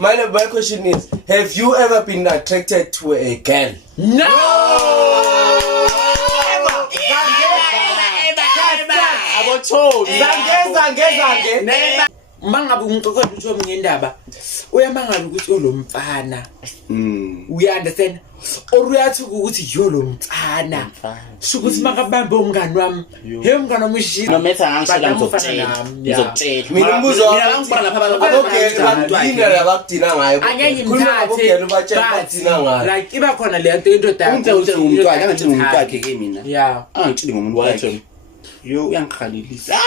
My question is, have you ever been attracted to a girl? No! I'm told. Zange. Mangabe umxoxela utho mina indaba uyamangala ukuthi olomfana we understand or uyathi ukuthi yo lo mfana sukuthi makabambe umngani wami he umngani wami ushisa no matter ngishela ngizokutshela mina umbuzo ngibona lapha abogela badina labakudina ngayo angeke ngithathe badina ngayo like iba khona le nto indoda ungitshela ngumntwana angitshela umuntu wakhe ke mina yeah angitshela ngomuntu wakhe yo uyangikhalelisa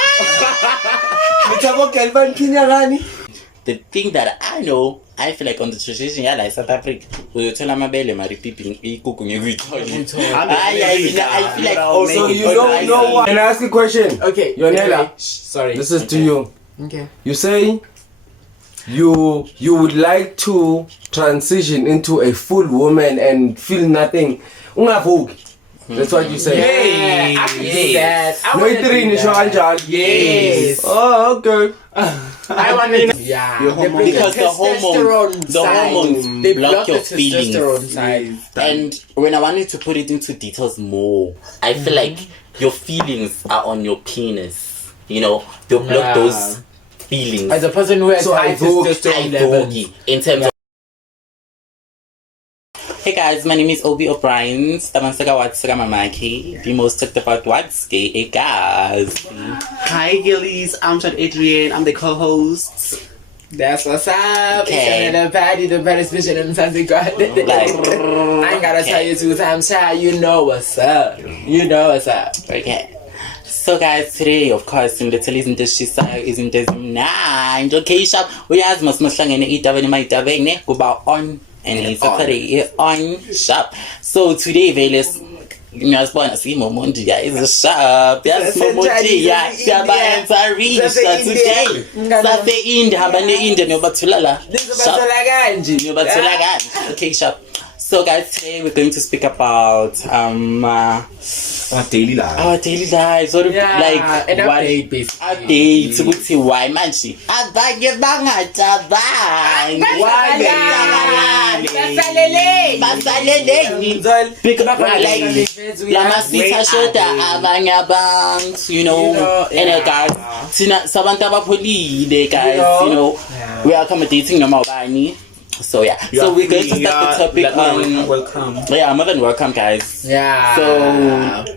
The thing that I know, I feel like on the tradition like South Africa, we tell them about mari people ikuku ngekuyithola. I feel like also you don't know what. Can I ask a question? Okay. Yonela, sorry. This is to you. Okay. You say you would like to transition into a full woman and feel nothing. Ungavuki. That's what you say. Yeah, I can do that. Yes. Oh, okay. I want it. Yeah. Because the hormones they block your the feelings. testosterone side. And when I wanted to put it into details more, I feel like your feelings are on your penis. You know, they block those feelings. As a person who has high testosterone levels. In terms of Hey guys, my name is Obi O'Brien. The most talked about what's gay guys. Hi girlies, I'm Chad Adrian. I'm the co-host. That's what's up. Okay. It's another party, the baddest bitch in the garden. I ain't gotta tell you 2 times, child. You know what's up. You know what's up. Okay. So guys, today of course in the isn't this 9 okay shop we has masmahlangene idabeni mayidabene kuba on and it's Saturday on shop. So today Veles ngiyazibona simomondi guys shop yasimomondi yaba answer reach today safe inde hamba ne inde nobathula la Nizobathola kanje. nobathula kanje okay shop. So guys, today we're going to speak about Our daily life. Our daily lives, sort of like an update basically. Updates ukuthi why manje abanye bangacabangi basaleleni because like lama sitha shoda abanye abantu you know and guys thina sabantu abapholile guys you know we are accommodating noma ubani. So yeah, so we're going to start the topic on welcome. Yeah, more than welcome, guys. Yeah. So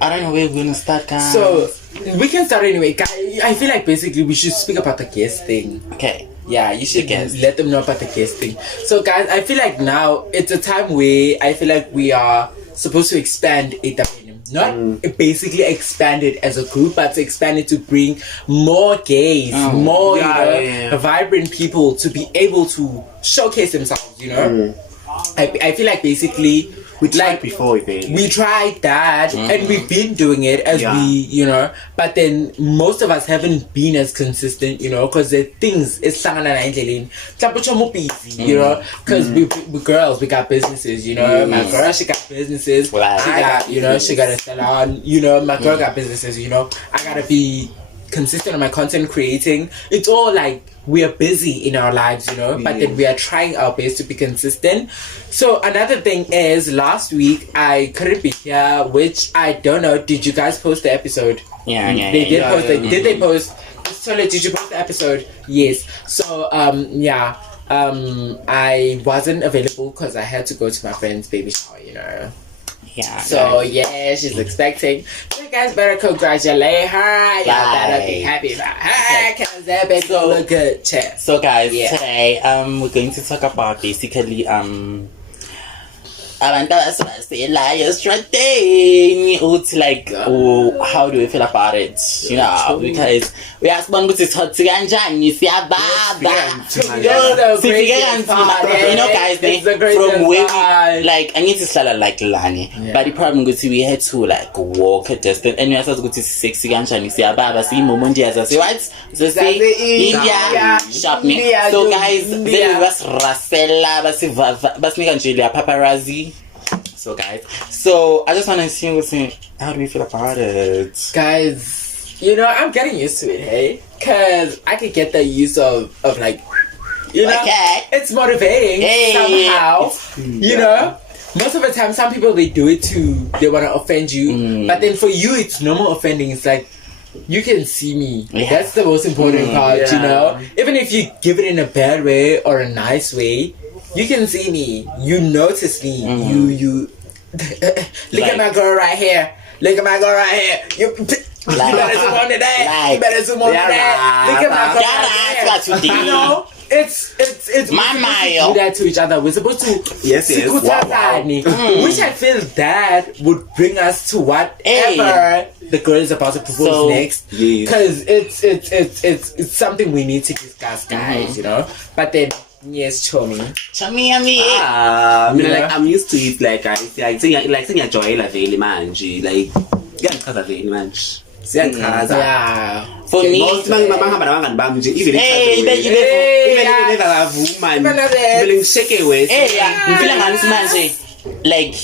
I don't know where we're gonna start, guys. So we can start anyway. I feel like basically we should speak about the guest thing. Okay. Yeah, you should let them know about the guest thing. So guys, I feel like now it's a time where I feel like we are supposed to expand it. Not basically expand it as a group, but to expand it to bring more gays, more vibrant people to be able to showcase themselves, you know. I feel like basically we tried that and we've been doing it as we, you know, but then most of us haven't been as consistent, you know, because the things is you know, because we girls, we got businesses, you know. My girl, she got businesses. She got, you know, she got a salon, you know. My girl got businesses, you know. I gotta be consistent on my content creating. It's all like we are busy in our lives, you know, but then we are trying our best to be consistent. So another thing is last week I couldn't be here, which I don't know. Did you guys post the episode? They did post it. Did they post? Sorry, did you post the episode? Yes. So I wasn't available because I had to go to my friend's baby shower, you know. Yeah. So yeah, she's expecting. So you guys better congratulate her. Y'all better be happy about her because that baby look good. Chat. So guys, today we're going to talk about basically abantu abasebasela yesterday uthi like how do we feel about it, you know, because uyasibona ukuthi sithi kanjani siyababa you know guys from where we like I need to sihlala like lani but the problem ukuthi we had to like walk a distance and uyasazi ukuthi sexy kanjani siyababa siyimomondiyaza say what so say India shop me. So guys then was rasela basinika nje le paparazzi. So guys, so I just want to see how do we feel about it, guys? You know, I'm getting used to it, hey, cause I could get the use of like You know, Okay. it's motivating somehow. You know, most of the time, some people they do it they want to offend you, but then for you, it's normal offending. It's like you can see me. Yeah. That's the most important part. You Yeah. know, even if you give it in a bad way or a nice way, you can see me. You notice me. You look at my girl right here. Look at my girl right here. You better zoom on to that. You better zoom on to that. Look at my girl right here. You know, it's Mama, we're supposed to do that to each other. We're supposed to Yes. which I feel that would bring us to whatever the girl is about to propose So, next. yes. Because it's something we need to discuss, guys. You know, but then yes, Chomi. Chami. Like I'm used to it. Like sengiyajwayela vele manje. Like kuyangichaza vele manje. Siyangichaza. Yeah. For me, Most mangihamba nabangani bami nje even Hey, even never avuma vele ngishekewe. ngifila ngathi manje like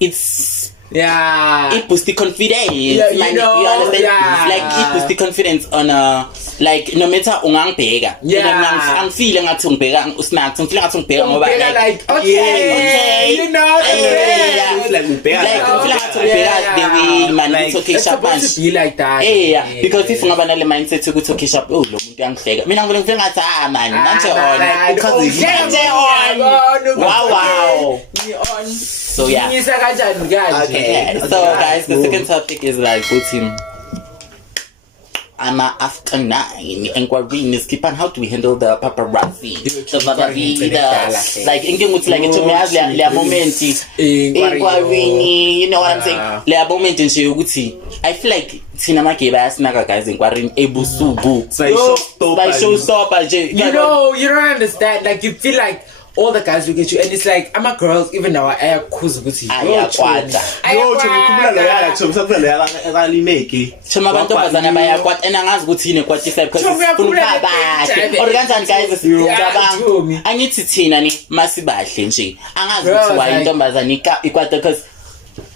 it's Yeah. it boosts the confidence. Yeah, you Man, know, you understand? yeah. Like it boosts the confidence on like no matter ungangibheka. Yeah. Angifile ngathi ngibheka usinathi ngifile ngathi ngibheka ngoba Like, okay, you know, Yeah. Like ngibheka ngifile ngathi ngibheka the way man Like, it's okay it's sharp man. supposed to be like that. Yeah, because if ungaba nale mindset ukuthi okay sharp lo muntu uyangihleka. Mina ngifile ngathi man nanje on. Wow. So yeah. Okay, so guys, the second topic is like putting after 9 inquiry skip on how do we handle the paparazzi. Like inking like to me le moment inquiry, you know what I'm saying? Le moment nje ukuthi I feel like thina magebe ayasinaka guys inquiry ebusuku. By showstopper nje. You know, you don't understand. Like, you feel like all the guys look at you, and it's like, I'm a girl, even now, I have cool with you. Choma abantombazana bayakwata enangazi ukuthi yini kwatify because ufuna bahle or kanjani guys sicabanga angithi thina ni masibahle nje angazi ukuthi why intombazana ikwata because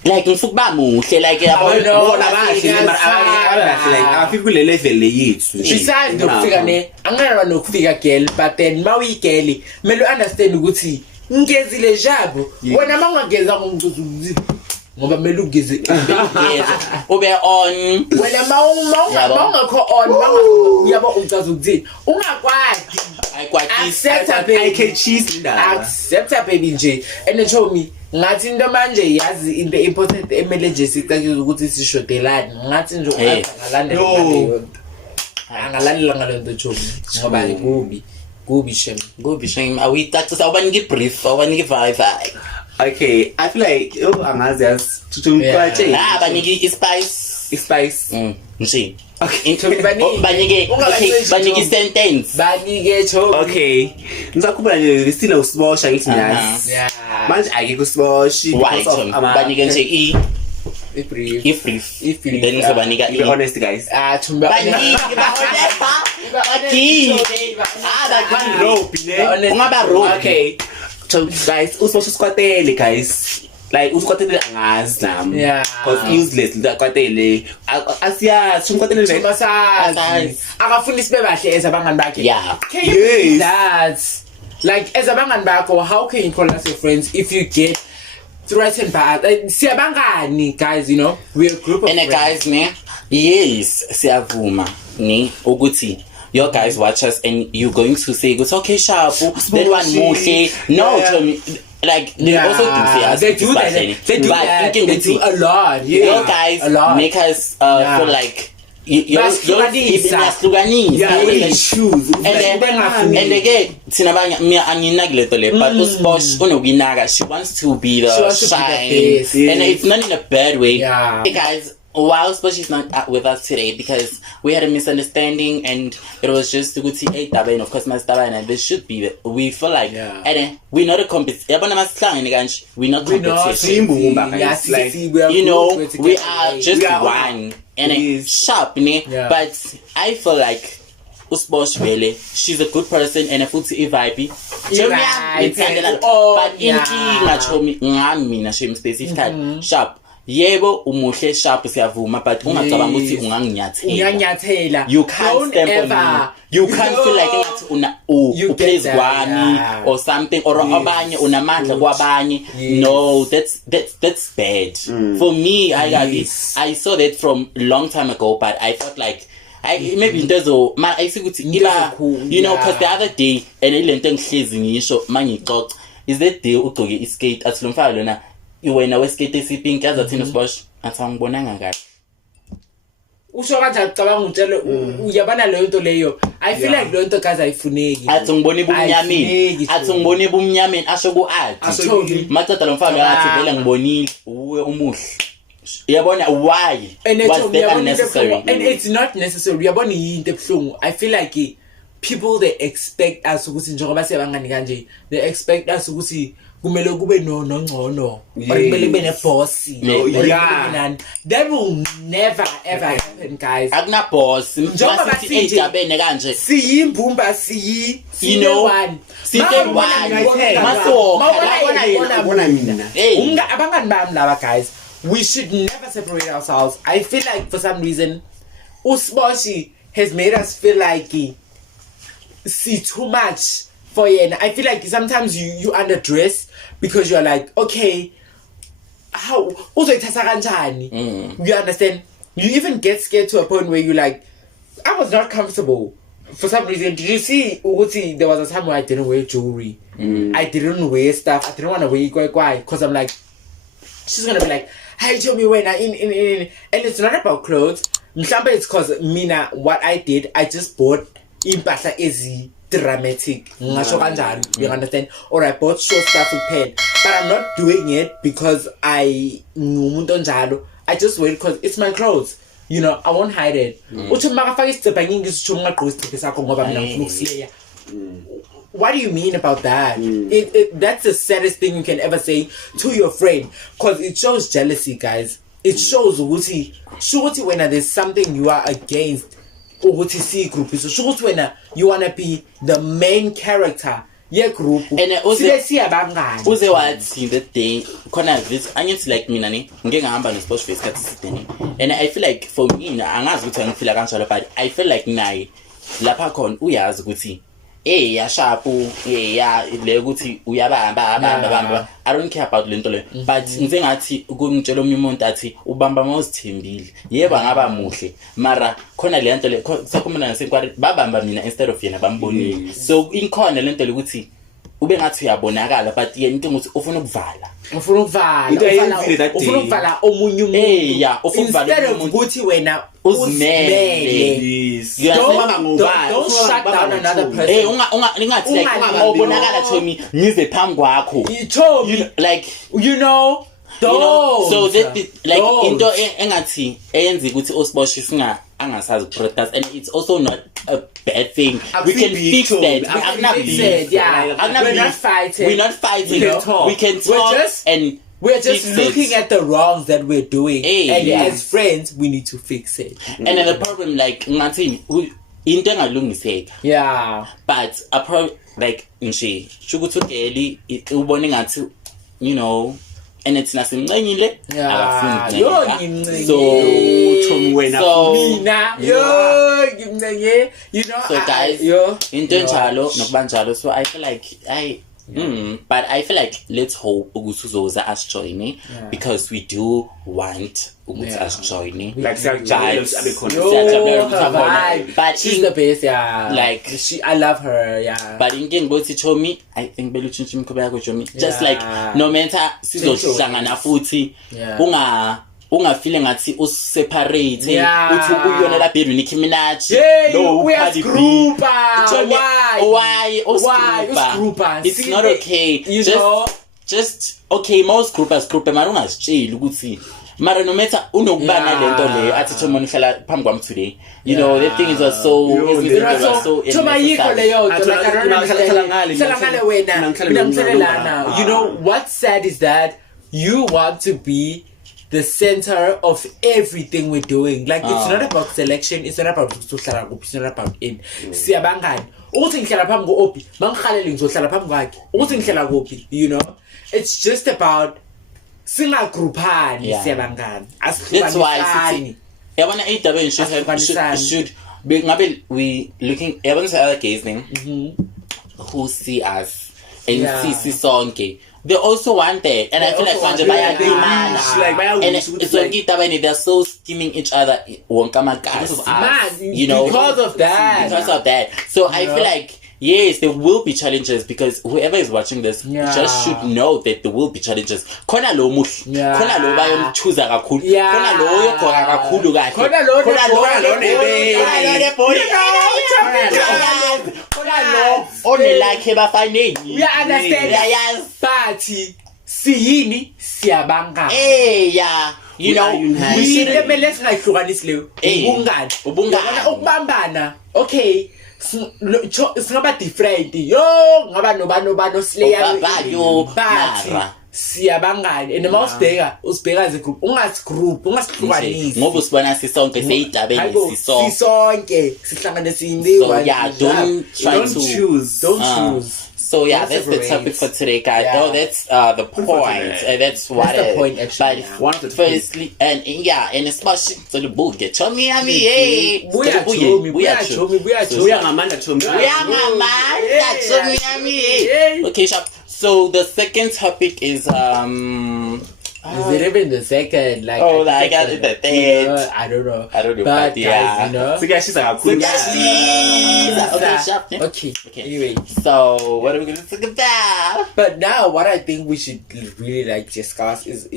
like ngifuna kuba muhle like bona bahle mara afike kule level yethu besides nokufika ne angana nokufika girl, but then mawuyigirl mele understand ukuthi ngezile jabo wena mangageza ngomcuzu ngoba mele ugeze ube on wena mawungakho on uyabo ucaza ukuthi ungakwadi I can cheese accept baby nje and show me ngathi into manje yazi into important emele nje sicakile ukuthi sishodelani ngathi nje angalandela ngalento Chomi ngoba kubi shame awuyithatha awubanike brief awubanike vibe. Okay, I feel like angazi as banike spice nje okay banike sentence banike Chomi. Okay, ngizakubuka nje sina usibosha ngithi nyazi manje akekho usiboshi banike nje if then ngizobanika be honest guys ungaba rope. Okay, so guys usibosha sikwatele guys like usikwatele angazi nami because useless usikwatele asiyazi usikwatele vele akafuna sibe bahle ezabangani bakhe. Can you Yes. do that? Like ezabangani bakho, how can you call us your friends if you get threatened by siyabangani guys, you know, we're a group of and friends. guys ne yes siyavuma ni ukuthi your guys watch us and you going to say it's okay sharp then one muhle no Chomi like they also do say us they do that they do a lot. Your guys make us feel like your shoes and again thina abanye mina anginakile to le but uSposh unokinaka she wants to be the shine and it's not in a bad way. Hey guys, while Sposh is not with us today because we had a misunderstanding and it was just to go to 8 and of course my and this should be we feel like and we're not a competition we're not competition, like, you know, we are just one and it's sharp but I feel like Usbosh Vele, she's a good person and a futhi vibe. But in King Chomi specifically sharp. yebo umuhle sharp siyavuma but ungacabanga ukuthi unganginyathela you can't stamp on you can't feel like ngathi uplays kwami or something or abanye unamandla kwabanye no that's bad for me I saw that from a long time ago but I felt like maybe ntezo I see ukuthi iba you know because the other day and ilento engihlezi ngisho mangixoxa is that day ugcoke iskate athi lo mfana lona iwena weskate esipink yazathina Sibosh athi angibonanga kahle usho kanjani ucabanga utshele uyabana leyo nto leyo I feel like leyo nto kaze ayifuneki athi ngibona ibumnyameni asho ku athi maceda lo mfana yathi vele ngibonile uwe umuhle yabona why was that unnecessary and it's not necessary yabona into ebuhlungu I feel like people they expect us ukuthi njengoba sebangani kanje they expect us ukuthi kumele kube nongcono kumele kube neboss that will never ever happen guys akuna boss njengoba sithi ejabene kanje siyimbumba you know sithe bona mina abangani bami laba guys we should never separate ourselves I feel like for some reason uSiboshi has made us feel like see too much for you and I feel like sometimes you underdress because you're like okay how uzoyithatha kanjani you understand you even get scared to a point where you like I was not comfortable for some reason did you see ukuthi there was a time where I didn't wear jewelry I didn't wear stuff I didn't want to wear kwai because I'm like she's gonna be like hey tell me when in and it's not about clothes mhlambe it's cause mina what I did I just bought impahla ezi dramatic ngasho kanjani you understand or I bought short stuff with pen but I'm not doing it because I ngumuntu onjalo I just wear it because it's my clothes you know I won't hide it uthi makafaka isiceba ngingisho ngaqhubisa isiceba sakho ngoba mina ngifuna ukusileya what do you mean about that that's the saddest thing you can ever say to your friend because it shows jealousy guys it shows ukuthi when there's something you are against ukuthi si group so ukuthi wena you want to be the main character ye group and siyabangani uze wathi the day khona this angithi like mina ngeke ngihamba no sports face kathi sideni and I feel like for me angazi ukuthi ngifila kanjalo but I feel like naye lapha khona uyazi ukuthi yashapu ya le ukuthi uyabamba I don't care about lento le but ngize ngathi ukumtshela omunye umuntu athi ubamba mawuzithembile yebo angaba muhle mara khona le nto le sakhumana nasenkwari babamba mina instead of yena bambonile so inkhona lento le ukuthi ube ngathi uyabonakala but yena into ukuthi ufuna ukuvala omunye umuntu instead of ukuthi wena uzimele don't shut down another person ungathi like ubonakala Tommy ngize phambi kwakho like you know so that like into engathi eyenza ukuthi uSiboshi singa angasazi protest and it's also not a bad thing we can fix that we're not fighting we can talk and we're just looking at the wrongs that we're doing and as friends we need to fix it and then the problem like ngathi into engalungiseka but a problem like nje shukuthi ugeli ubone ngathi you know and it's nasimncanyile akafuni so mina ngimncanye you know so guys into enjalo nokubanjalo so I feel like but I feel like let's hope ukuthi uzoza us join because we do want ukuthi us join like siyajabula but she's the best like I love her but inkingi bothi Tommy I think belu tshintsha imkhoba yakho Tommy just like no matter sizohlangana futhi ungafile ngathi useparate uthi uyona la baby Nicki Minaj no we are group why it's not okay just okay most groupers mara ungazitsheli ukuthi mara no matter unokubana lento le athi Tommy uhlala phambi kwami today you know the thing is so Tomayiko leyo like wena you know what's sad is that you want to be the center of everything we're doing like it's not about selection it's not about ukuhlala kuphi it's not about in siyabangani ukuthi ngihlala phambi ko-Obi mangikhalele ngizohlala phambi kwakhe ukuthi ngihlala kuphi you know it's just about singagroupani siyabangani that's why yabona indaba should be ngabe we looking yabona other guys name who see us and see sonke. They also want that, and I feel like manje and they're so scheming each other you know, because of that. So I feel like yes, there will be challenges because whoever is watching this just should know that there will be challenges. Khona lo muhle, khona lo bayomchuza kakhulu, khona lo uyogqoka kakhulu kahle, khona lo onelakhe bafaneni. We understand. But siyini siyabanga. Yeah. You know, we should let's like ubungani ukubambana. Okay. Singaba different ngaba nobano slayer but siyabangani and usibheka as a group ungasihlukanisi ngoba usibona sisonke seyidabeni sisonke sihlangane so yeah, don't choose. So yeah, that's the topic for today, guys. Oh, that's the point. That's what the point actually. But one of the firstly, and especially so the book get chomi yami. Okay, sharp. So the second topic is is it even the second? Like I got it the third. I don't know. But guys, you know. Okay. Anyway, so what are we gonna talk about? But now, what I think we should really like discuss is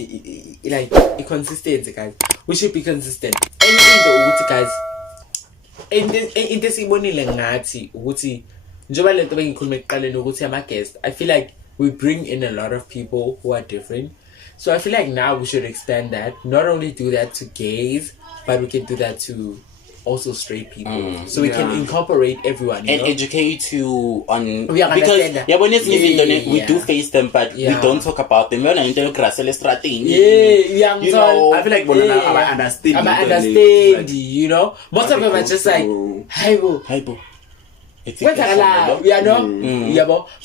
like consistency, guys. We should be consistent. Anything the guys. In this ibonile ngathi ukuthi njoba lento bengikhuluma ekuqaleni ukuthi ama guests, I feel like we bring in a lot of people who are different. So I feel like now we should expand that. Not only do that to gays, but we can do that to also straight people. So we can incorporate everyone. And educate you on... Because we do face them, but we don't talk about them. You know, I feel like I understand, you know. Most of them are just like, hey, boo.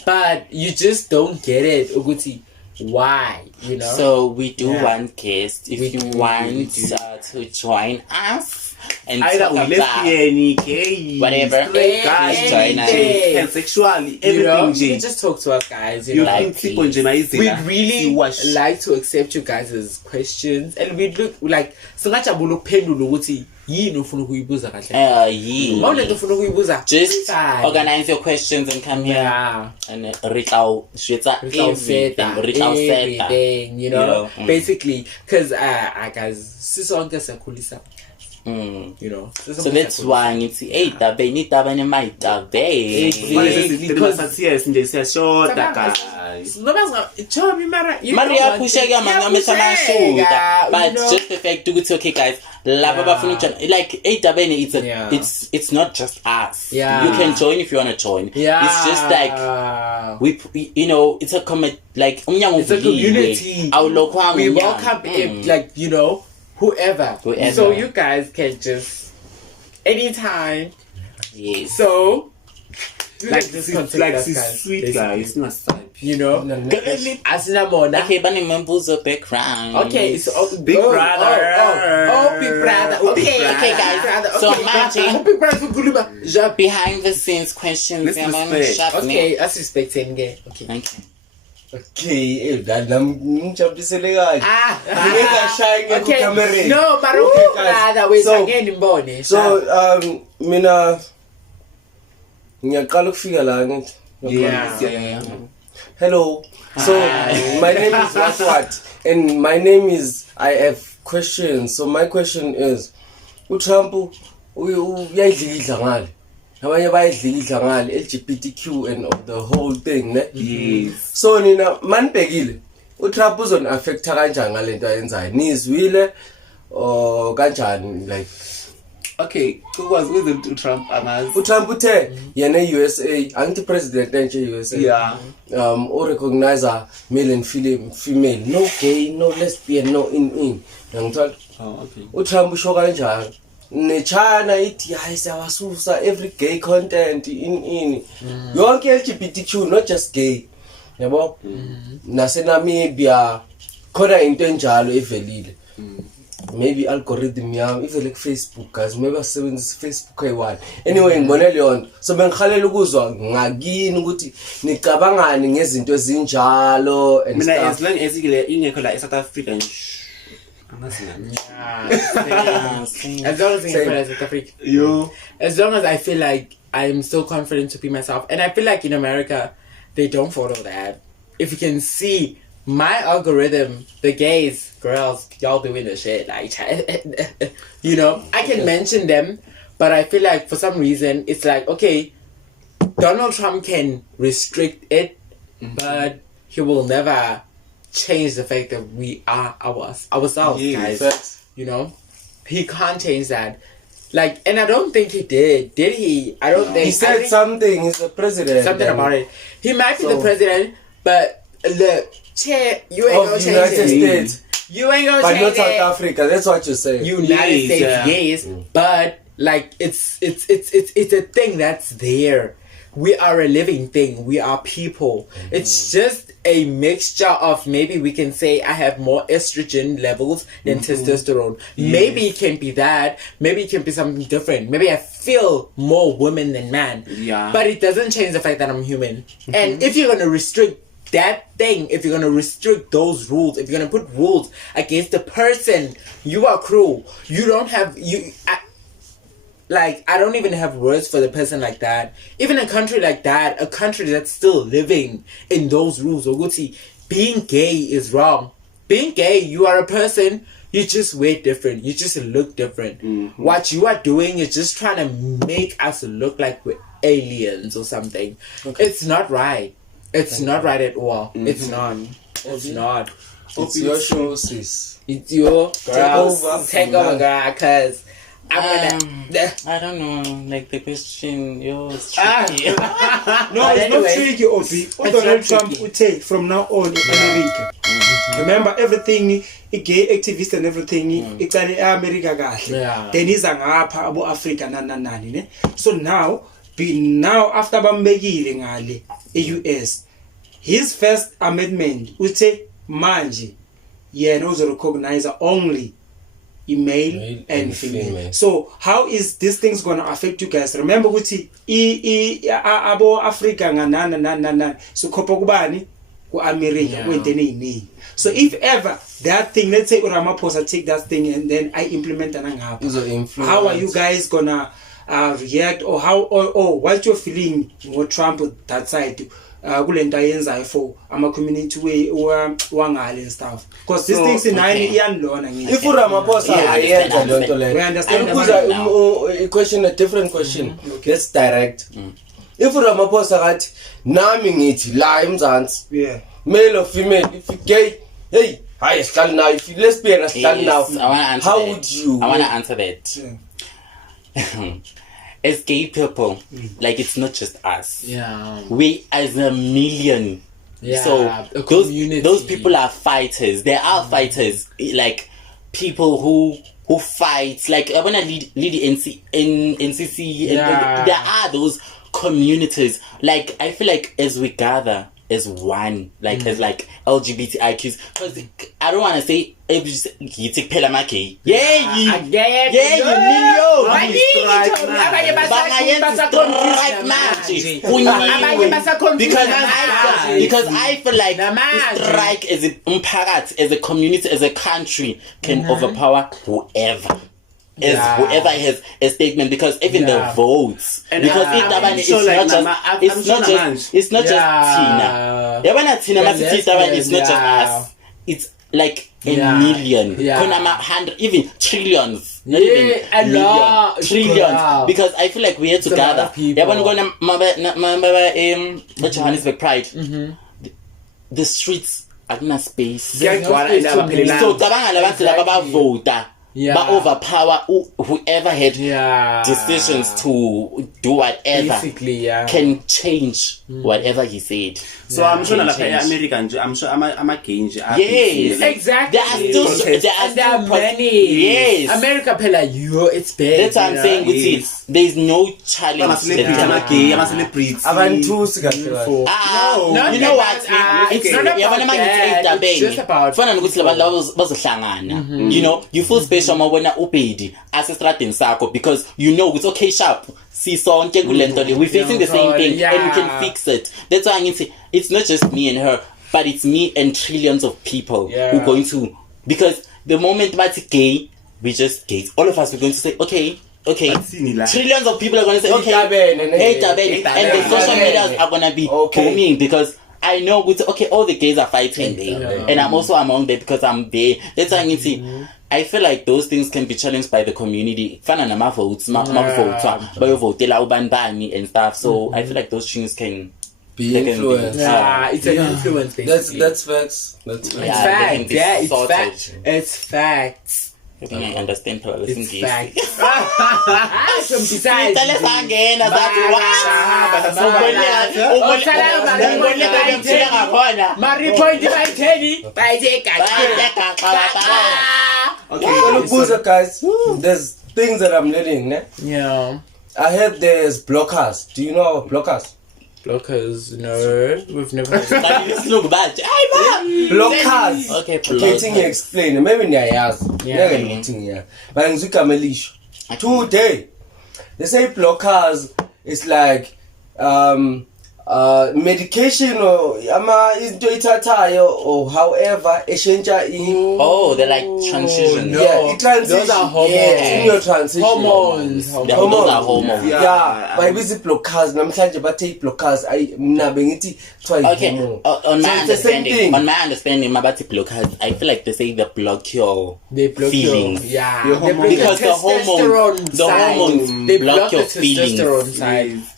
But you just don't get it, Uguti. Why? You know. So we do want guests. If you want to join us and either talk about gay, whatever, guys, join us. Sexually, everything. You just talk to us, guys. You know, like, we really like to accept you guys' questions, and we look like singajabula ukuphendula ukuthi yini ufuna ukuyibuza kahle. Mawulento ufuna ukuyibuza. Just organize your questions and come here and reach out everything, you know. Basically, because guys, sisonke siyakhulisa. You know, so that's why it's because but just the fact to okay guys like it's not just us. You can join if you want to join. It's just like we you know, it's a like it's a community. We welcome like, you know, whoever. So you guys can just anytime. Yes. So like sweet guys, not you know. Okay, but remember the background. Okay, so big brother. Big brother. Okay, guys. So imagine big brother behind the scenes questions. Okay, that's respecting. Okay. Thank you. Okay, ngijabulise kahle. Ngingashaya ngekukamereni. No, but okay, brother, wait again imbone. So, mina ngiyaqala ukufika la ngithi. Yeah. Hello. So, my name is what? And my name is I have questions. So my question is, uTrump uyayidlikidla ngale. Abanye bayidlikidla ngale LGBTQ and of the whole thing, ne? Yes. So nina manibhekile uTrump uzoni affecta kanjani ngalento ayenzayo? Nizwile or kanjani like? Okay, ukwazi ukuthi uTrump angazi. uTrump uthe yena eUSA angithi president enje eUSA. O recognize male and female, no gay, no lesbian, no in. Ngithola. Okay. uTrump usho kanjani? NeChina ithi hayi siyawasusa every gay content in yonke LGBTQ, not just gay, yabo. NaseNamibia khona into enjalo evelile. Maybe algorithm yami ivele ku Facebook guys, maybe asebenzisa Facebook ayi1. Anyway ngibone leyo nto. So bengikhalela ukuzwa ngakini ukuthi nicabangani ngezinto ezinjalo and mina stuff. as long as ingekho la eSouth Africa As long as South Africa. As long as I feel like I'm so confident to be myself, and I feel like in America they don't follow that. If you can see my algorithm, the gays, girls, y'all doing the shit, like, you know, I can mention them, but I feel like for some reason it's like, okay, Donald Trump can restrict it, but he will never change the fact that we are ourselves, guys. You know, he can't change that. Like, and I don't think he did. Did he? I don't think he said something. He's the president. Something about it. He might be the president, but look, chair, you ain't gonna change United it. States. You ain't gonna but change not South it. Africa. That's what you're saying. United States, yes, but like it's a thing that's there. We are a living thing. We are people. It's just a mixture of, maybe we can say I have more estrogen levels than testosterone. Maybe it can be that. Maybe it can be something different. Maybe I feel more woman than man. Yeah. But it doesn't change the fact that I'm human. And if you're gonna restrict that thing, if you're gonna restrict those rules, if you're gonna put rules against the person, you are cruel. You don't have I don't even have words for the person like that. Even a country like that, a country that's still living in those rules. Oguti, being gay is wrong. Being gay, you are a person, you just wear different. You just look different. What you are doing is just trying to make us look like we're aliens or something. It's not right. It's not right at all. It's not. It's not. It's your show, sis. It's your girl. Take over, girl, cause I don't know, like the question, yours tricky. No, it's not tricky, Obi. Donald Trump would take from now on in America. Remember everything, gay activist and everything, it's America. Then he's an abo Africa nani. So now after Bambegile ngale US, his first amendment would say manje, no recognize only male and female. So how is this things gonna affect you guys? Remember ukuthi abo Africa nganana so khopha kubani ku America kwentene iningi. So if ever that thing, let's say Ramaphosa take that thing and then I implement ngapha, how are you guys gonna react, or how or what you're feeling with Trump that side kulento ayenzayo for ama community way wangale and stuff, because these things in iyanlona ngithi if Ramaphosa ayenza lonto le we understand a question, a different question. Let's direct. If Ramaphosa gathi nami ngithi la eMzansi, male or female, if you gay, hey, hi sihlali now, if you lesbian sihlali now, how would you? I want to answer that. As gay people, like, it's not just us. We as a million. So those people are fighters. They are fighters. Like, people who fight. Like, I want to lead NCC. And there are those communities. Like, I feel like as we gather as one, like as like LGBTIQs, because I don't want to say you take Pelamaki. Because I feel like strike as as a community, as a country can overpower whoever. Whoever has a statement, because even the votes, and because it's not just Tina. It's not just us. It's like a million, 100, even trillions. Not even trillions. Because I feel like we have to gather. Johannesburg Pride. The streets are not space. So but overpower whoever had decisions to do whatever. Basically, can change whatever he said. So I'm sure like American, I'm sure I'm a gay. Yes, exactly. There are many. Yes, America pela it's bad. that's what I'm saying. Yes. There's no challenge. I'm a celebrity. I'm a celebrity. Abantu No, you know what? It's not about that. It's just about You know, you feel special when upedi as a strateng sako because you know it's okay sharp. We're facing the same thing and we can fix it. That's why I say it's not just me and her, but it's me and trillions of people who are going to, because the moment that's gay, we just gay. All of us are going to say, okay. Trillions of people are going to say, okay. And the social medias are going to be booming because I know all the gays are fighting there. And I'm also among them because I'm there. That's why I see. I feel like those things can be challenged by the community. Votes, and stuff. So I feel like those things can be influenced. It's an influence. Basically. That's facts. That's facts. It's facts. I think I understand her. It's facts. Okay, guys, there's things that I'm learning. Yeah. I heard there's blockers. Do you know about blockers? Blockers? No, we've never. Look bad. Blockers. Okay, can you explain? Maybe but today they say blockers is like medication or however they're like transition. It transition. Those are hormones. In your transition. Hormones. Those are hormones. But visit blockers. Namhlanje bathe blockers. Okay. On my understanding, about blockers, I feel like they say they block your feelings. Because the hormones they block your feelings.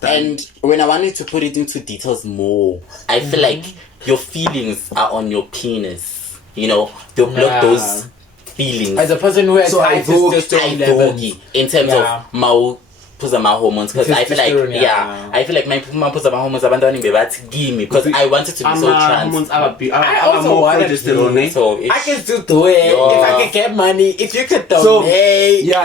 And when I wanted to put it into details more, I feel like your feelings are on your penis. You know, they block those feelings. As a person who has high testosterone levels, in terms of my hormones, because I feel like I feel like my hormones abandonning me, but give me because I wanted to be so trans. I also want to so I can still do it if I can get money. If you could donate, so,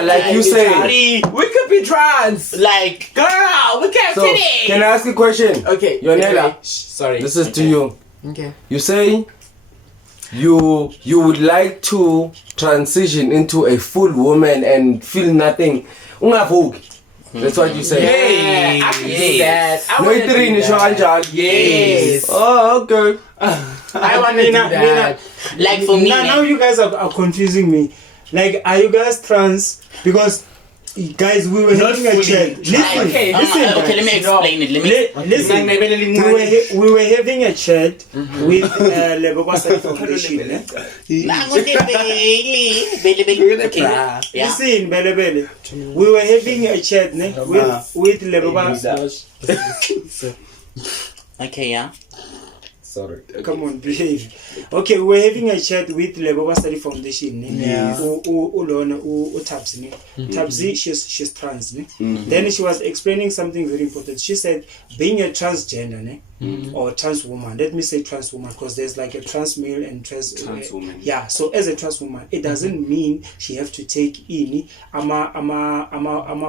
like you say, we could be trans. Like, girl, we can't finish. Can I ask a question? Okay, Yonela, sorry. This is to you. Okay. You say you would like to transition into a full woman and feel nothing. That's what you say. Yeah, I can do that. Yes. Oh, okay. I want to do that. Like for me, now you guys are confusing me. Like, are you guys trans? Because guys, we were having a chat. Listen, okay, let me explain it. Listen, we were having a chat with Lebobasa Foundation. Listen, Bele. We were having a chat with Lebobasa. Okay, yeah. Sorry. Come on, behave. Okay, we were having a chat with Leboba Study Foundation. Tabzi. Tabzi, she's trans. Then she was explaining something very important. She said, being a transgender or trans woman, let me say trans woman because there's like a trans male and trans woman. Yeah, so as a trans woman, it doesn't mean she have to take any ama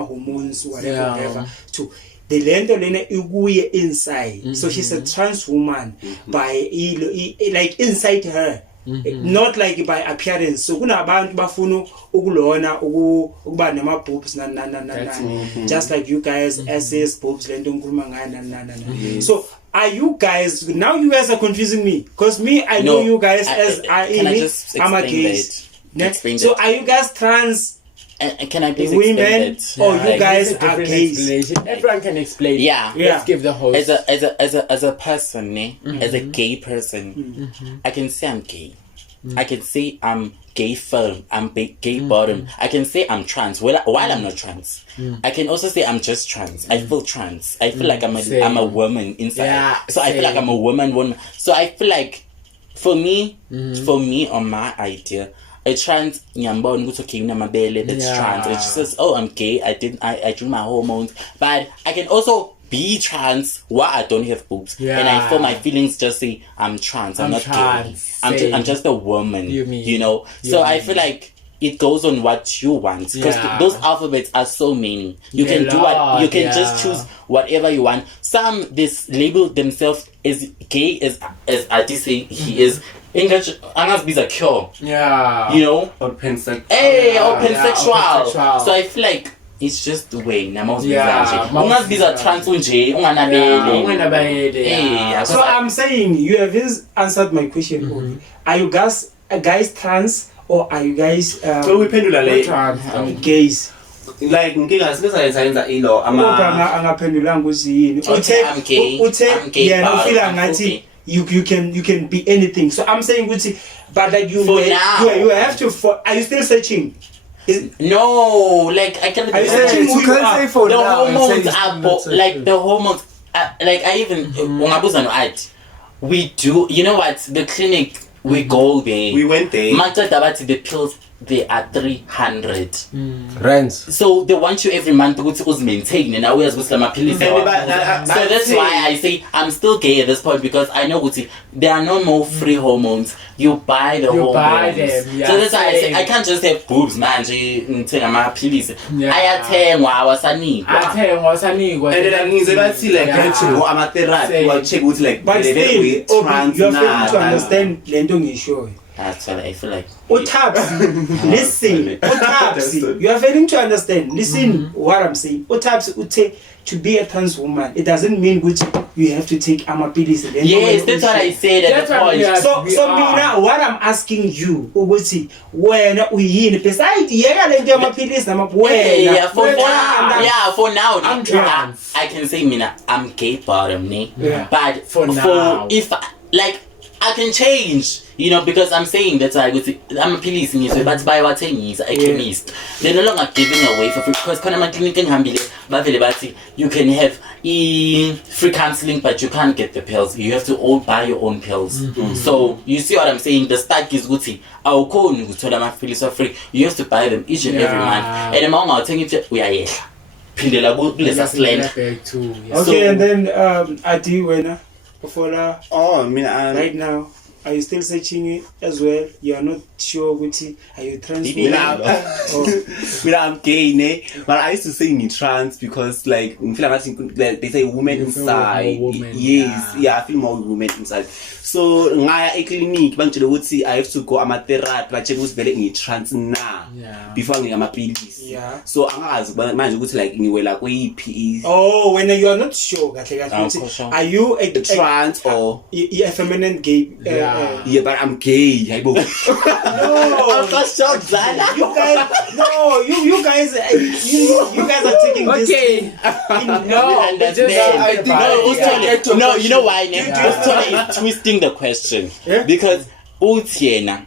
hormones, whatever, to. The lento lena iguye inside. So she's a trans woman by like inside her. Not like by appearance. So kuna abantu bafuna ukulona ukuba nama boobs na just like you guys asses boobs lento ngikhuluma ngayo na. So are you guys now you guys are confusing me because me I know you guys as I'm a gay. So are you guys trans? Can I please women or you guys are gays? Everyone can explain. Let's give the host. As a person, as a gay person, I can say I'm gay. I can say I'm gay firm. I'm gay bottom. I can say I'm trans while I'm not trans. I can also say I'm just trans. I feel trans. I feel like I'm a woman inside. So I feel like I'm a woman. So I feel like for me, on my idea, a trans nyambon ukuthi okay unamabele, that's trans. And she says, oh, I'm gay, I drink my hormones, but I can also be trans while I don't have boobs, and I feel my feelings just say I'm trans. I'm not trans, gay. I'm just a woman. You know. So I feel like it goes on what you want, because those alphabets are so many. You can do what you can just choose whatever you want. Some this label themselves as gay, as Ati say he is. English, Angas be a cure. Yeah. You know. Or pansexual. Hey, or pansexual. So I feel like it's just the way must be a trans So I'm saying you have answered my question. Are you guys trans or are you guys gays? Like nginga sizayenza ilo angaphendulanga ukuthi yini uthe yena ufila ngathi you can be anything. So I'm saying but like you have to are you still searching? No, like I can't. You can't say for the now. Hormones are like the hormones. Like I even we do. You know what? The clinic we go there. We went there. The pills they are 300 rands. So they want you every month to maintain, and now we as Muslim pills. So that's why I say I'm still gay at this point, because I know there are no more free hormones. You buy the hormones. Buy them, so that's why I say I can't just have boobs, man. I pills. Ayathengwa and then ngize bathi like go ama-therapy wa-check ukuthi like but still you have to understand lento ngisho. That's what I feel like. Otabs, listen. Otabs, you are failing to understand. Listen what I'm saying. Otabs would take to be a trans woman. It doesn't mean you have to take amapills. Yes, that's what I said at the point. So Mina, what I'm asking you, Uguti, when we in beside amapills, for now, I'm trans. I can say Mina, I'm gay bottom, but for now, if I can change, you know, because I'm saying that I'm a police in this way, but by what saying is a chemist. They're no longer giving away for free, because you can have free counseling, but you can't get the pills. You have to all buy your own pills. So you see what I'm saying? The start is good. Our code my pills are free. You have to buy them each and every month. And among our thing, we are okay, and then Adi winner. Right now, are you still searching it as well? You are not sure are you trans? I'm gay, but I used to say in trans because like they say women inside. Yes, I feel more women inside. So ngaya e-clinic bangitshela ukuthi I have to go ama-therapy ba-check ukuthi vele ngi-trans na before ngiyamapilisi. So angazi manje ukuthi like ngiwela kuyiphi. Oh, when you are not sure kahle are you a trans or a feminine gay? Yeah, but I'm gay. No, I'm so shocked, Zana. You guys are taking this. No, you know why? Tony is twisting the question because Utiena,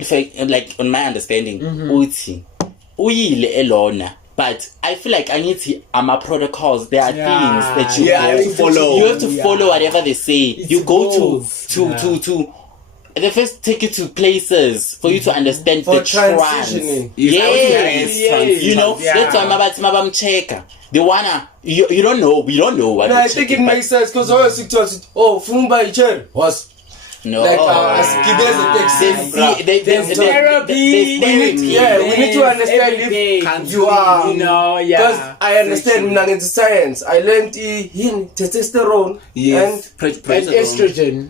if I like on my understanding, Uti, Uyile Elona. But I feel like I need to protocols. There are things that you have to follow. You have to follow whatever they say. You go to they first take you to places for you to understand the trans. Yes. You know, that's why Mabam checker. They wanna you don't know. We don't know what. No, I think it makes sense because I was Fumba Ichen was. No, like there's therapy. We need to understand if you are, because I understand in science. I learned in testosterone and estrogen.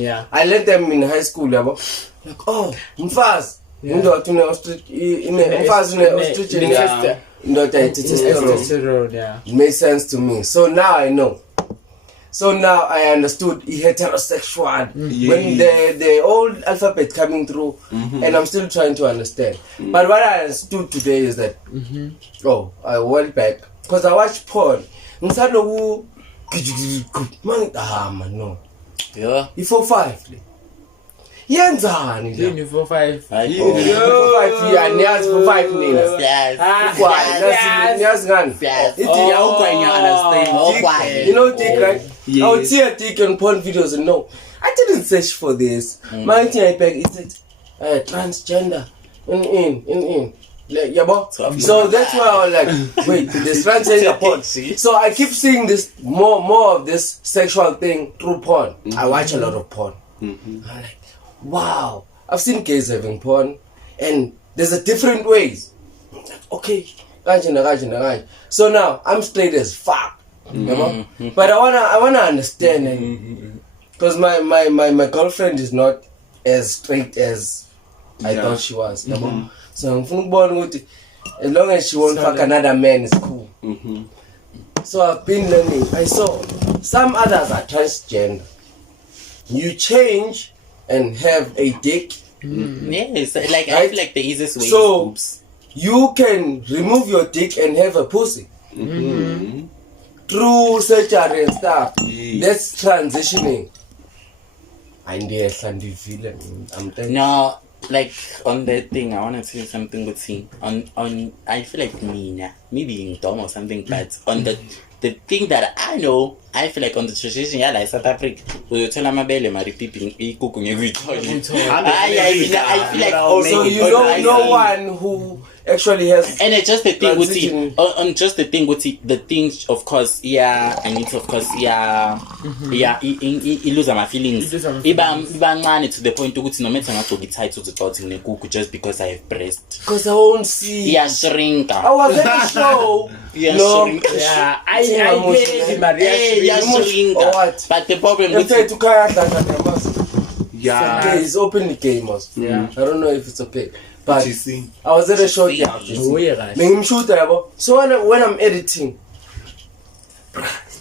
Yeah, I learned them in high school. Like, oh, mfaz, testosterone. It made sense to me. So now I know. So now I understood heterosexual when the old alphabet coming through, and I'm still trying to understand. But what I understood today is that I went back because I watched porn. No. Yeah. It's 4-5. Yenzani Yini 4-5 niyazi 4-5 nina niyazi ngani ithi awukwenya understand you know dick, right? I would see a dick on porn videos and no, I didn't search for this. My thing I back is it transgender in. Like, so that's why I was like, wait, there's transgender porn. So I keep seeing this more of this sexual thing through porn. I watch a lot of porn. I'm like, wow, I've seen gays having porn, and there's a different ways. Okay, so now I'm straight as fuck, but I wanna understand, and because my girlfriend is not as straight as I thought she was, so I'm as long as she won't fuck another man, it's cool. So I've been learning. I saw some others are transgender. You change and have a dick. Yes, like Right? I feel like the easiest way So- is boobs. You can remove your dick and have a pussy through surgery and stuff. That's transitioning. I'm telling you. No, like on that thing, I want to tell you something with him. On I feel like maybe in Dom or something, but on the thing that I know, I feel like on the tradition, yeah, like South Africa, we tell my belly, my peeping, cooking every time. I feel like also So you know no one who actually has. and it's just the thing with it, transitioning. on just the thing with it, the things of course, yeah, and it's of course, yeah, I lose my feelings. Iba ncane to the point ukuthi no matter ngathi ngithathe to the thought in kuku just because I have breast. Because I won't see. Yeah, shrink. I was at the show. Yeah, no. shrink. Yeah, I heard Maria. Yeah, shrink. Or what? But the problem You with say to Kaya Yeah. Okay, it's openly gamers. Yeah. I don't know if it's okay. But You see. I was at a show. See. Yeah. Oh, yeah, right. Shoot, so when I'm editing,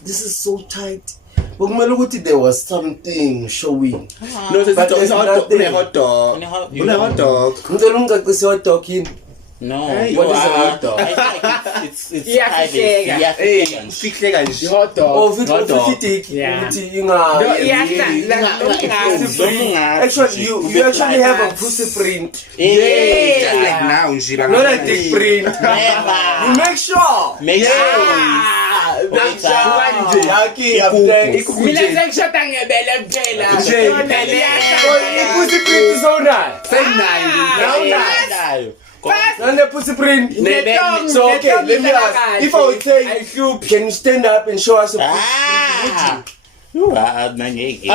this is so tight. But there was something showing. No, it's But a there's hot nothing. dog. Hot dog. Hot talking. no, Hey, what is a hot dog? I feel like it's Yeah, private. yeah. Yeah, Hey, yeah. fix like a The hot dog. Oh, if Hot dog. Yeah. Actually, you actually have a pussy print. Just like now, Not a dick print. Never. You make sure. Make sure. Yaki, I'm telling you. Mina sengishada ngebele kuphela. Nje. Yona Oh, the pussy print is so nice. And the pussy print. So okay, let me ask. If I would say, can you stand up and show us a pussy print? You are nangeke.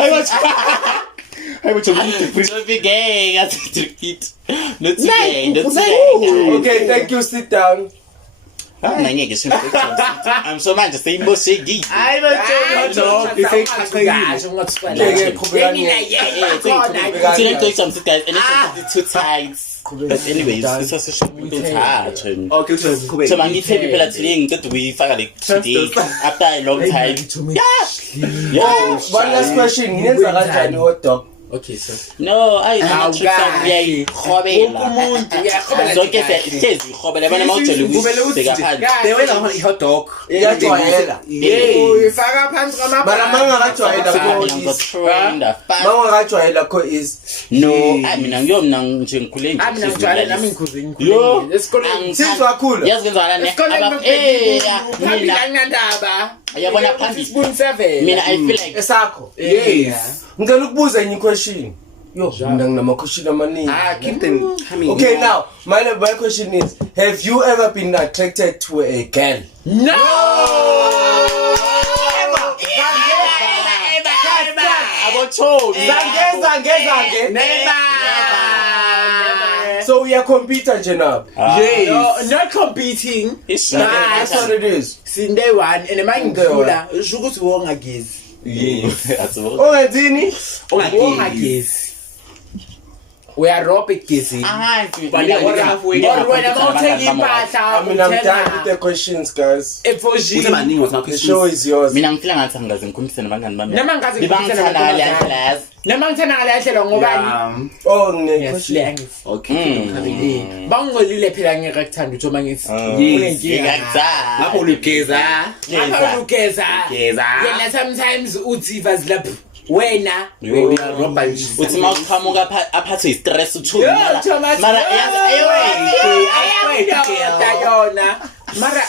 I would Don't be gay. I have to repeat. Not today. Not today. Okay, thank you. Sit down. Nangeke I'm so manje seyimoshekile. Today take some guys and it's too tight. But anyways, this was a show too tight. Okay, So mangithi phela today ngicede uyifaka like today after a long time. Yeah. One last question. Ngenza kanjani hot dog? Okay, so No, uyayikhobela. Zonke hlezi ikhobela yabona mawujele ukubeka phansi. They went on hot dog. Iyajwayela. uyifaka phansi Mara mangakajwayela ko mangakajwayela ko is No, mina ngiyomna nje ngikhule nje. Mina ngijwayele nami ngikhuzile Yo. esikoleni since wakhula. Yazi ngenzakala ne. phambili Mina angandaba yabona phambili. spoon 7 Mina I feel like Esakho. yes Ngicela ukubuza enye question. Yo, mina nginama question amaningi. Keep them coming. Okay, now my question is: have you ever been attracted to a girl? no Zange. So we are competing nje now. no not competing it's That's what it is. sinde one and mangidlula usho ukuthi wongagezi Ongenzini? wongagezi uyaroba igezi wena mawuthenga impahla I mean, I'm done with the questions, guys. The show is yours. mina ngifila ngathi angaze ngikhumbise nabangani bami. Nama ngaze Bibangithanda ngale nama ngithanda ngale yahlelo ngobani Oh, yes question. slang Okay. bangolile phela ngeke kuthanda ukuthi uma ngithi Lapho ulugeza. ngapha ugeza yena sometimes uthi vazilapha wena Roba nje. uthi mawuqhamuka aphathwe istress uthuka Thomas mara yona Mara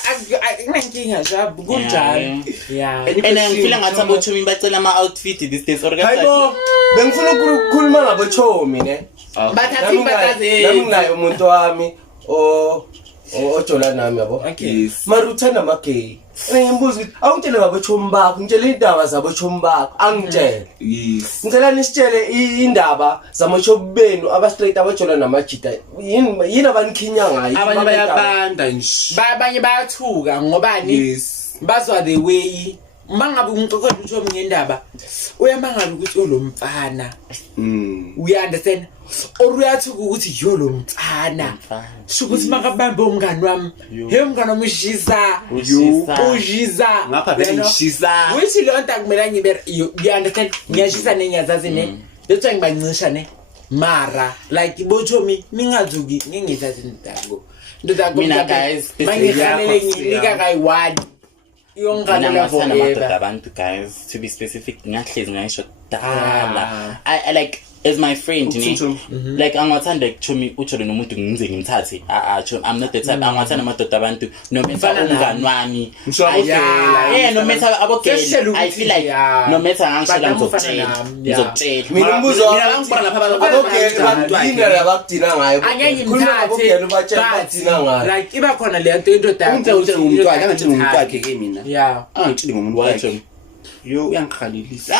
akunankinga jab kunjalo. Yeah. And ngifila ngathi abochomi bacela ama-outfit these days or Hayibo, bengifuna ukukhuluma ngabochomi ne. Bathathi Nami nginayo umuntu wami ojola nami yabo. Okay. Mara uthanda ama-gay. Ngimbuza ukuthi awungitshele ngabochomi bakho, ngitshele indaba zabochomi bakho, angitshele. Yes. Ngicela nisitshele indaba zamachomi benu aba-straight abajola namajita. Yini abanikhinya ngayo? Abanye bayabanda nje. Abanye bayathuka ngobani? Yes. Bazwa the way mangabe umxoxela uThomi ngendaba uyamangala ukuthi lo mfana we understand or uyathuka ukuthi yo lo mfana shukuthi makabambe umngani wami hey umngani wami ujiza ngapha vele ngishisa withi lonto akumela ngibe you understand ngiyashisa nenyazazi ne lethe ngibancisha ne mara like boThomi mingazuki ngingizazi ndako mina guys mangikhalele nginika kayi1 abantu guys to be specific ngahlezi ngisho dala I like as my friend like angathanda ukuchomi uthole nomuntu ngize ngimthathe I'm not the type angathanda amadoda abantu no matter umngani wami no matter abogela I feel like no matter angishela ngizokutshela mina umbuzo ngibona lapha abogela badina labadina ngayo angeke ngimthathe badina ngayo like iba khona le nto indoda umntwana ngumntwana angathini umuntu wakhe ke mina yeah angitsheli ngomuntu wakhe yo uyangikhalelisa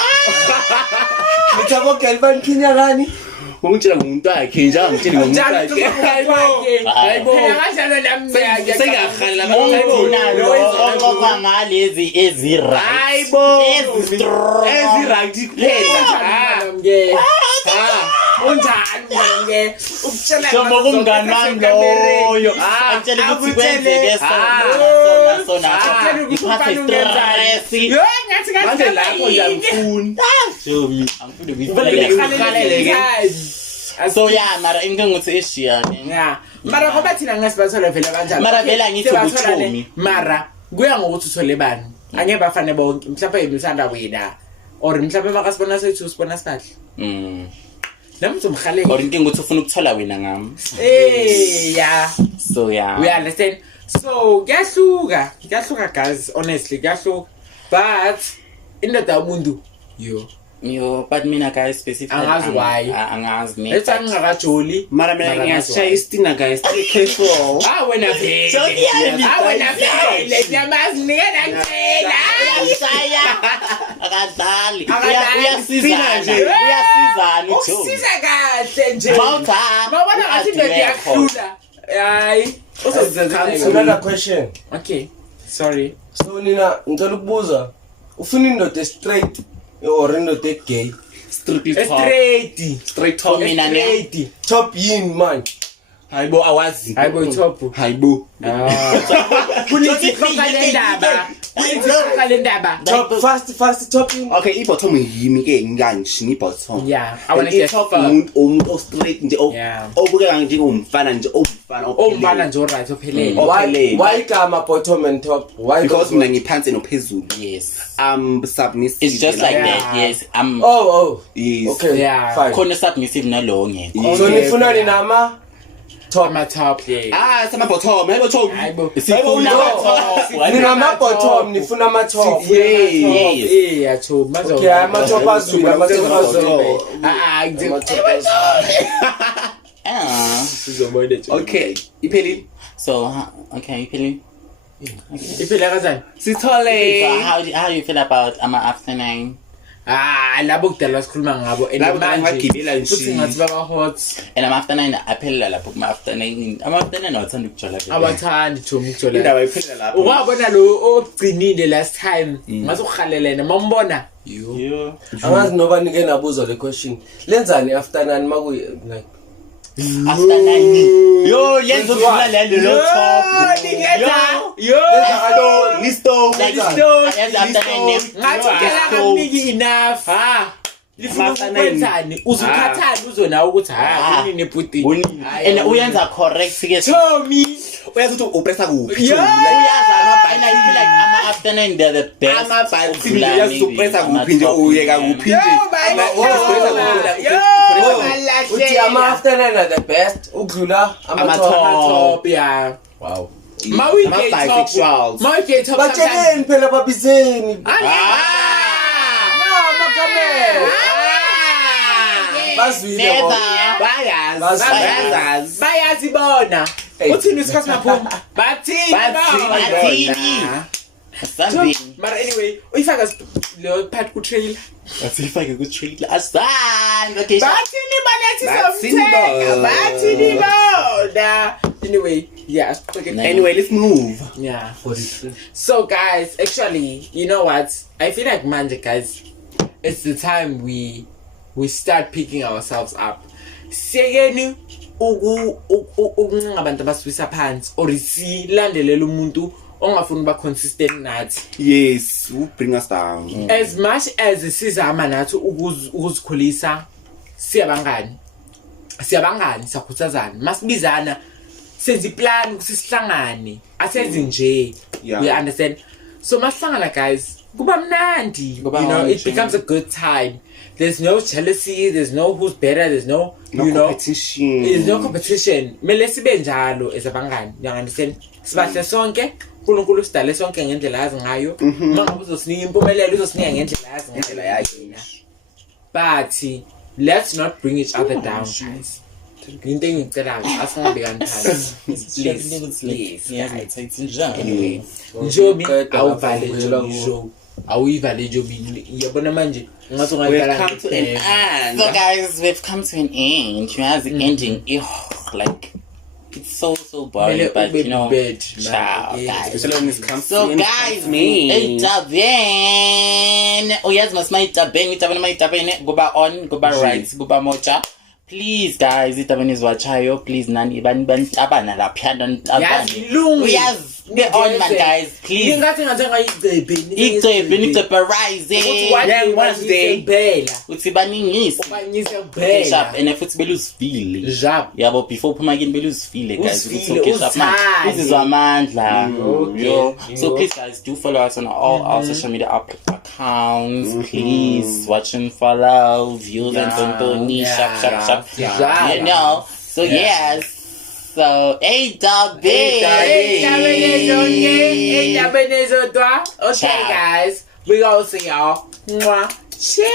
Ngithi abogela banikhinya ngani? Ungitshela ngomuntu wakhe nje angitsheli ngomuntu wakhe hayibo kanjalo nami sengakhala lokho ngalezi eziright hayibo eziright kuphela ke unjani ke ukutshela Jomo kumngani wami loyo angitshela ukuthi kwenzeke sona ngiphathe stress yo ngathi manje lapho ngiyamfuna Jomi angifuna so yeah mara ingenguthi ishiyane yeah mara ngoba thina ngasibathola vele kanjani mara vela ngithi uThomi mara kuya ngokuthi uthole bani angeke bafane bonke mhlawumbe imithanda wena or mhlawumbe makasibona sethu usibona sibahle namzomkhalele or inkinga ukuthi ufuna ukuthola wena ngami yeah so yeah we understand so kuyahluka guys honestly kuyahluka but indoda umuntu yo but mina guys specific angazi why angazi ne let's angakajoli mara mina ngiyashaya istina guys careful wena vele wena vele nyamazi nikana ngicela ayishaya akadali uyasizana uyasizana usiza kahle nje mawutha mabona ngathi ndoda yakhula hayi Another question. Okay, sorry. So nina ngicela ukubuza ufuna indoda straight or indoda gay? Straight top mina ne Top yini man? hayibo awazi hayibo top hayibo kunithi kalendaba Top fast topping. okay ibottom yimi ke nganje ngibottom yeah I want to get top umuntu straight nje obukeka njengomfana nje omfana nje right ophelele Why kama bottom and top? Why? Because mina ngiphansi nophezulu yes submissive it's just like that yes I'm yes. Okay, yeah fine. khona submissive nalo ngeke So nifuna ni nama top yeah sama bottom hayibo top hayibo nina ma bottom nifuna ama top. yeah top mazo Okay, ama top azulu okay ipheli so okay ipheli iphela kanjani sithole how do you feel about afternoon labo kudala sikhuluma ngabo labo ngagibela nje futhi ngathi baba hot and afternoon aphelela lapho kuma afternoon awathanda ukujola vele abathandi Thomi ukujola indaba iphelela lapho ungabona lo ogcinile last time masukhalelene mambona yo angazi noba nike nabuzo le question lenzani afternoon maku like afternoon yo yenza ukudlala lelo top yo listo afternoon ngathi kela kamniki enough lifuna ukwenzani uzukhathana uzona ukuthi yini neputi and uyenza correct ke Thomi uyazi ukuthi upressa kuphi uyazi ama I feel like ama afternoon they're the best ama bhathi uyazi upressa kuphi nje uyeka kuphi nje uthi ama afternoon are the best ukudlula ama top yeah wow bisexuals. batsheleni phela babizeni bazwile bayazibona uthini isikhathi naphuma bathini mara anyway uyifaka lo part ku trailer asifake ku trailer asanda okay bathini bona anyway yeah Anyway, let's move. yeah so guys actually you know what I feel like manje guys it's the time we start picking ourselves up siyekeni ukuncenga abantu abaswisa phansi or silandelela umuntu ongafuni ba consistent nathi Yes, who bring us down. as much as sizama nathi ukuzikhulisa siyabangani sakhuthazana masibizana senze iplan ukuthi sihlangane asenze nje Yeah. we understand so masihlangana guys kuba mnandi you know it becomes a good time there's no jealousy there's no who's better there's no No you know competition. there's no competition mele sibe njalo ezabangani you understand sibahle sonke uNkulunkulu sidale sonke ngendlela yazi ngayo mangabe uzosinika impumelelo uzosinika ngendlela yazi ngendlela yakhe but let's not bring each other down guys into engicelayo asingabe kanjani please anyway njobi awuvale njobi awuyivale njobi yabona manje ngathi We've come to an end. so guys we've come to an end you know the ending like it's so boring but you know ciao guys Especially when it comes so to guys me. Eitabeni uyazi masimayitabeni kuba on kuba right kuba mocha please guys itabeni izwachayo please nani bantabana lapha yazi lungu uyazi be on man guys please ningathi ngathenga icebe rise yeah ngibona today uthi baningisi ubanyise Kesha kuphela and futhi beluzifile Jab. yabo before uphuma kini beluzifile guys Uzifile, ukuthi Kesha man uthande. uzizwa amandla Okay. yo so please guys do follow us on all our social media accounts please watch and follow views and tontoni sharp Yeah. you know so yes so Eitabeni ezodwa okay Ciao. guys we gonna see y'all. Mwah. Cheers.